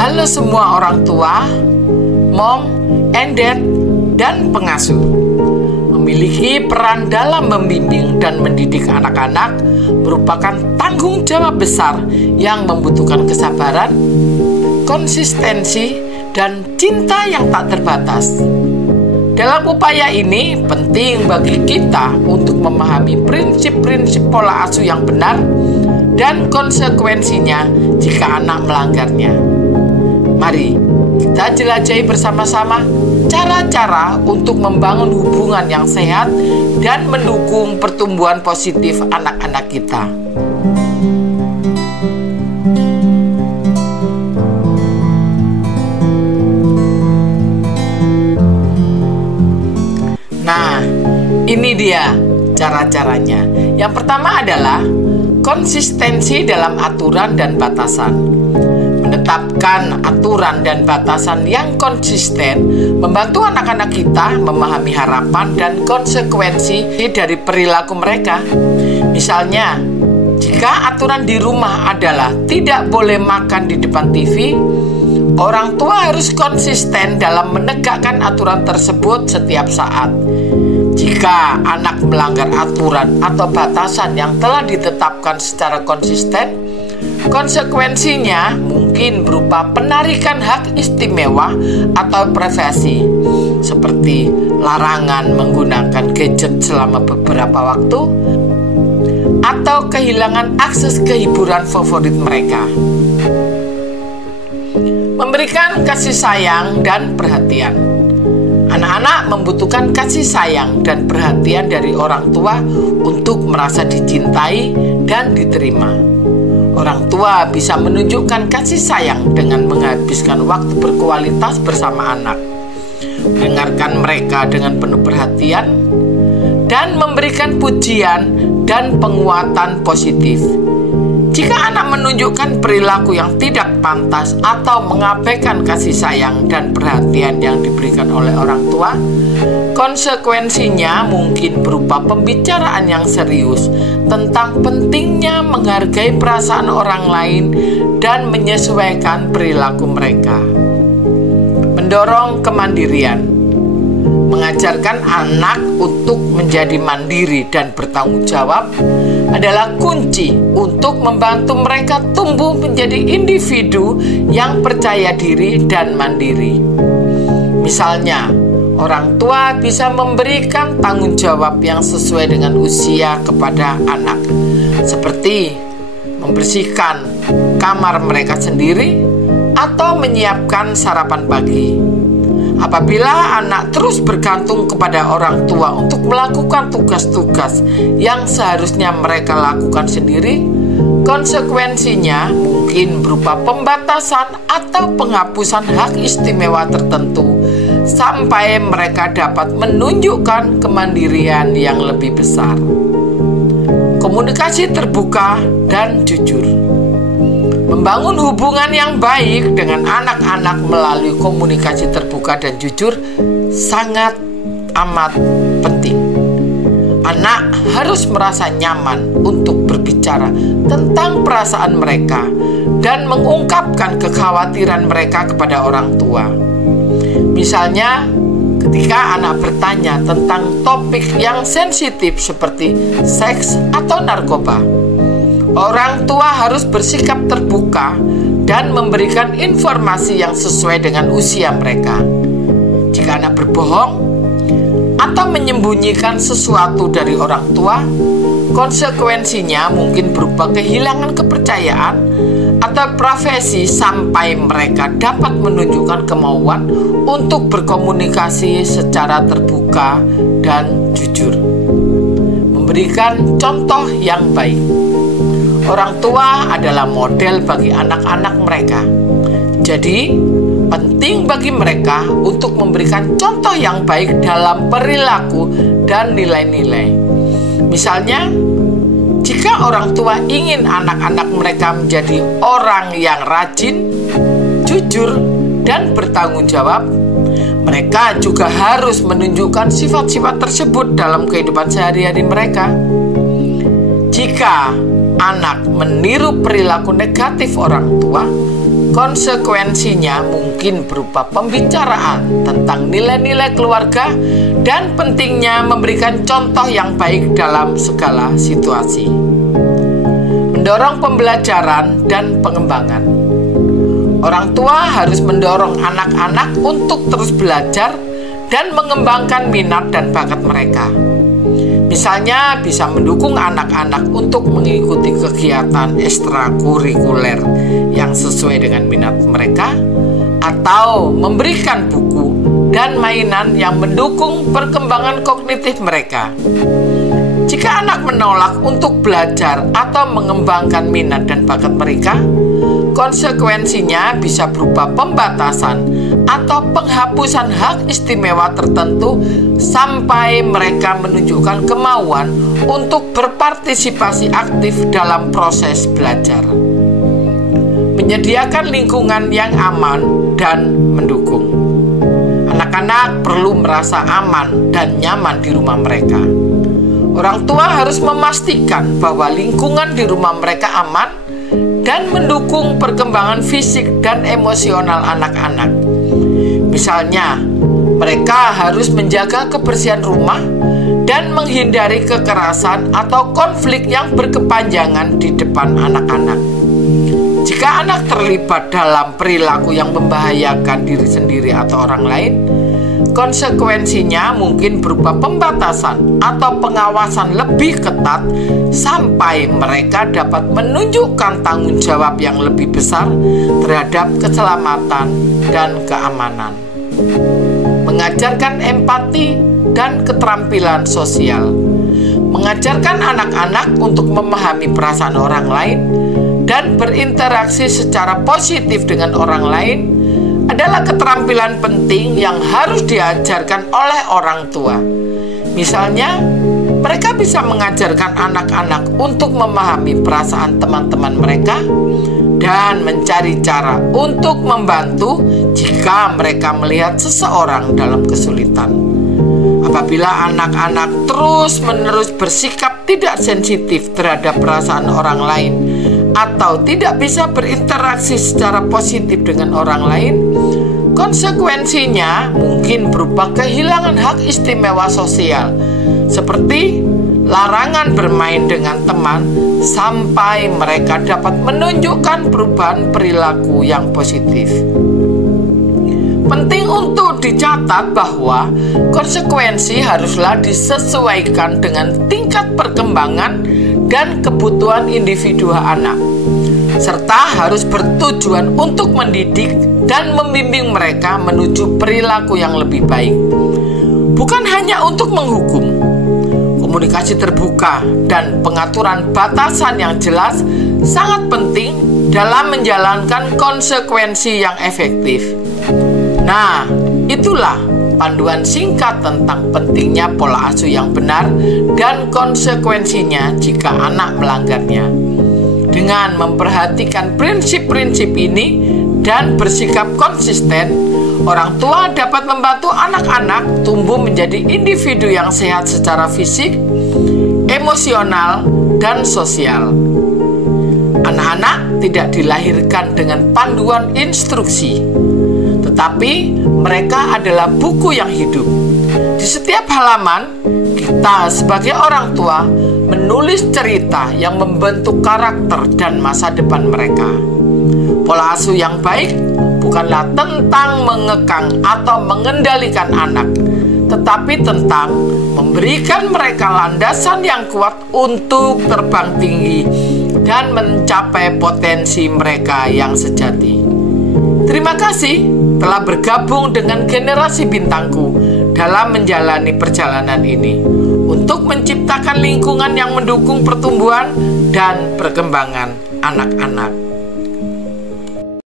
Halo semua orang tua, mom, and dad, dan pengasuh. Memiliki peran dalam membimbing dan mendidik anak-anak merupakan tanggung jawab besar yang membutuhkan kesabaran, konsistensi, dan cinta yang tak terbatas. Dalam upaya ini, penting bagi kita untuk memahami prinsip-prinsip pola asuh yang benar dan konsekuensinya jika anak melanggarnya. Mari kita jelajahi bersama-sama cara-cara untuk membangun hubungan yang sehat dan mendukung pertumbuhan positif anak-anak kita. Nah, ini dia cara-caranya. Yang pertama adalah konsistensi dalam aturan dan batasan. Menetapkan aturan dan batasan yang konsisten membantu anak-anak kita memahami harapan dan konsekuensi dari perilaku mereka. Misalnya, jika aturan di rumah adalah tidak boleh makan di depan TV, orang tua harus konsisten dalam menegakkan aturan tersebut setiap saat. Jika anak melanggar aturan atau batasan yang telah ditetapkan secara konsisten, konsekuensinya mungkin berupa penarikan hak istimewa atau privasi, seperti larangan menggunakan gadget selama beberapa waktu, atau kehilangan akses ke hiburan favorit mereka. Memberikan kasih sayang dan perhatian. Anak-anak membutuhkan kasih sayang dan perhatian dari orang tua untuk merasa dicintai dan diterima. Orang tua bisa menunjukkan kasih sayang dengan menghabiskan waktu berkualitas bersama anak, mendengarkan mereka dengan penuh perhatian, dan memberikan pujian dan penguatan positif. Jika anak menunjukkan perilaku yang tidak pantas atau mengabaikan kasih sayang dan perhatian yang diberikan oleh orang tua, konsekuensinya mungkin berupa pembicaraan yang serius tentang pentingnya menghargai perasaan orang lain dan menyesuaikan perilaku mereka. Mendorong kemandirian. Mengajarkan anak untuk menjadi mandiri dan bertanggung jawab adalah kunci untuk membantu mereka tumbuh menjadi individu yang percaya diri dan mandiri. Misalnya, orang tua bisa memberikan tanggung jawab yang sesuai dengan usia kepada anak, seperti membersihkan kamar mereka sendiri atau menyiapkan sarapan pagi. Apabila anak terus bergantung kepada orang tua untuk melakukan tugas-tugas yang seharusnya mereka lakukan sendiri, konsekuensinya mungkin berupa pembatasan atau penghapusan hak istimewa tertentu sampai mereka dapat menunjukkan kemandirian yang lebih besar. Komunikasi terbuka dan jujur. Membangun hubungan yang baik dengan anak-anak melalui komunikasi terbuka dan jujur sangat amat penting. Anak harus merasa nyaman untuk berbicara tentang perasaan mereka dan mengungkapkan kekhawatiran mereka kepada orang tua. Misalnya, ketika anak bertanya tentang topik yang sensitif seperti seks atau narkoba, orang tua harus bersikap terbuka dan memberikan informasi yang sesuai dengan usia mereka. Jika anak berbohong atau menyembunyikan sesuatu dari orang tua, konsekuensinya mungkin berupa kehilangan kepercayaan atau privasi sampai mereka dapat menunjukkan kemauan untuk berkomunikasi secara terbuka dan jujur. Memberikan contoh yang baik. Orang tua adalah model bagi anak-anak mereka. Jadi, penting bagi mereka untuk memberikan contoh yang baik dalam perilaku dan nilai-nilai. Misalnya, jika orang tua ingin anak-anak mereka menjadi orang yang rajin, jujur, dan bertanggung jawab, mereka juga harus menunjukkan sifat-sifat tersebut dalam kehidupan sehari-hari mereka. Jika anak meniru perilaku negatif orang tua, Konsekuensinya mungkin berupa pembicaraan tentang nilai-nilai keluarga dan pentingnya memberikan contoh yang baik dalam segala situasi. Mendorong pembelajaran dan pengembangan. Orang tua harus mendorong anak-anak untuk terus belajar dan mengembangkan minat dan bakat mereka. Misalnya bisa mendukung anak-anak untuk mengikuti kegiatan ekstrakurikuler yang sesuai dengan minat mereka, atau memberikan buku dan mainan yang mendukung perkembangan kognitif mereka. Jika anak menolak untuk belajar atau mengembangkan minat dan bakat mereka, konsekuensinya bisa berupa pembatasan atau penghapusan hak istimewa tertentu sampai mereka menunjukkan kemauan untuk berpartisipasi aktif dalam proses belajar. Menyediakan lingkungan yang aman dan mendukung. Anak-anak perlu merasa aman dan nyaman di rumah mereka. Orang tua harus memastikan bahwa lingkungan di rumah mereka aman dan mendukung perkembangan fisik dan emosional anak-anak. Misalnya, mereka harus menjaga kebersihan rumah dan menghindari kekerasan atau konflik yang berkepanjangan di depan anak-anak. Jika anak terlibat dalam perilaku yang membahayakan diri sendiri atau orang lain, konsekuensinya mungkin berupa pembatasan atau pengawasan lebih ketat sampai mereka dapat menunjukkan tanggung jawab yang lebih besar terhadap keselamatan dan keamanan. Mengajarkan empati dan keterampilan sosial. Mengajarkan anak-anak untuk memahami perasaan orang lain dan berinteraksi secara positif dengan orang lain adalah keterampilan penting yang harus diajarkan oleh orang tua. Misalnya, mereka bisa mengajarkan anak-anak untuk memahami perasaan teman-teman mereka dan mencari cara untuk membantu jika mereka melihat seseorang dalam kesulitan. Apabila anak-anak terus-menerus bersikap tidak sensitif terhadap perasaan orang lain atau tidak bisa berinteraksi secara positif dengan orang lain, konsekuensinya mungkin berupa kehilangan hak istimewa sosial, seperti larangan bermain dengan teman sampai mereka dapat menunjukkan perubahan perilaku yang positif. Penting untuk dicatat bahwa konsekuensi haruslah disesuaikan dengan tingkat perkembangan dan kebutuhan individu anak, serta harus bertujuan untuk mendidik dan membimbing mereka menuju perilaku yang lebih baik. Bukan hanya untuk menghukum. Komunikasi terbuka dan pengaturan batasan yang jelas sangat penting dalam menjalankan konsekuensi yang efektif. Nah, itulah panduan singkat tentang pentingnya pola asuh yang benar dan konsekuensinya jika anak melanggarnya. Dengan memperhatikan prinsip-prinsip ini dan bersikap konsisten, orang tua dapat membantu anak-anak tumbuh menjadi individu yang sehat secara fisik, emosional, dan sosial. Anak-anak tidak dilahirkan dengan panduan instruksi, tetapi mereka adalah buku yang hidup. Di setiap halaman, kita sebagai orang tua menulis cerita yang membentuk karakter dan masa depan mereka. Pola asuh yang baik bukanlah tentang mengekang atau mengendalikan anak, tetapi tentang memberikan mereka landasan yang kuat untuk terbang tinggi dan mencapai potensi mereka yang sejati. Terima kasih telah bergabung dengan Generasi Bintangku dalam menjalani perjalanan ini untuk menciptakan lingkungan yang mendukung pertumbuhan dan perkembangan anak-anak.